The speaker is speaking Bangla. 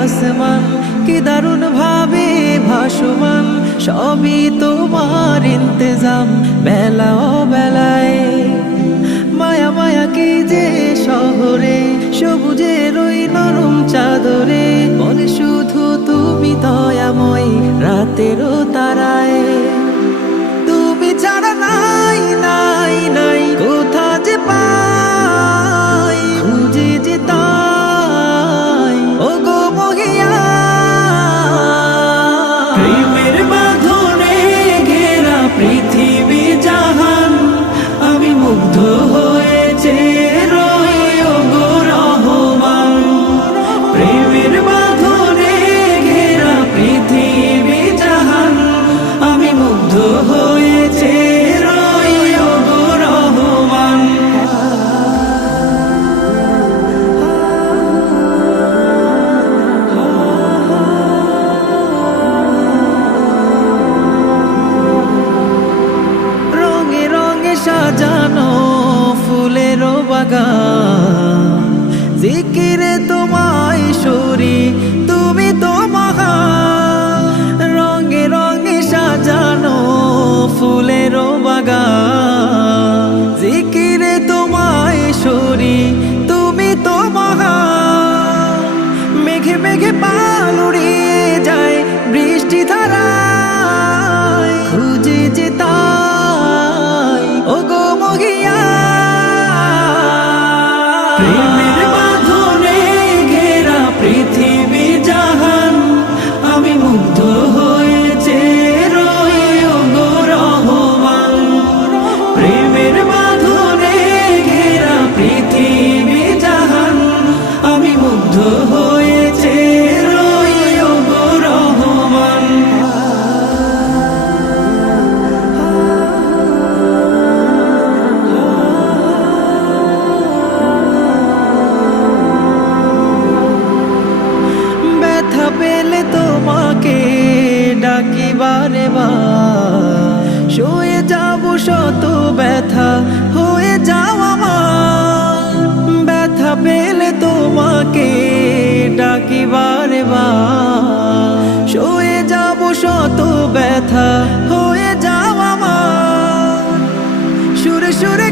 আসমান কি দারুণ ভাবে ভাসমান, সবই তোমার ইন্তজাম বেলা ও বেলায়। মায়া মায়া কি যে শহরে, সবুজের ওই নরম চাদরে, বলে শুধু তুমি দয়াময় রাতেরও তারায়। তুমি ছাড়া নাই নাই নাই কোথা যে পাই, খুঁজে যে তাই ও গো মহিয়া। প্রেমের বাঁধনে ঘেরা পৃথিবী জাহান, আমি মুগ্ধ হয়েছে রই ও গো রহমান। প্রেমের বাঁধনে ঘেরা পৃথিবী জাহান, আমি মুগ্ধ হয়েছে রই ও গো রহমান। রঙে রঙে সাজানো ফুলের বাগান, জিকিরে তোমায় সরি তুমি তো মহান। রঙে রঙে সাজানো ফুলের বাগান, জিকিরে তোমায় সরি তুমি তো মহান। মেঘে মেঘে পাল উড়িয়ে যায় বৃষ্টি ধারায়, খুঁজে যে তাই ও গো মহিয়া। প্রেমের বাঁধনে ঘেরা পৃথিবী জাহান, আমি মুগ্ধ হয়েছে রই ও গো রহমান। প্রেমের বাঁধনে ঘেরা পৃথিবী জাহান, আমি মুগ্ধ হয়েছে রই ও গো রহমান। ব্যথা পেলে তোমাকে ডাকি বারে বার, শুয়ে যাব শত ব্যথা হয়ে যাও আমার। ব্যথা পেলে তোমাকে ডাকি বারে বার, শুয়ে যাব শত ব্যথা হয়ে যাও আমার। সুরে সুরে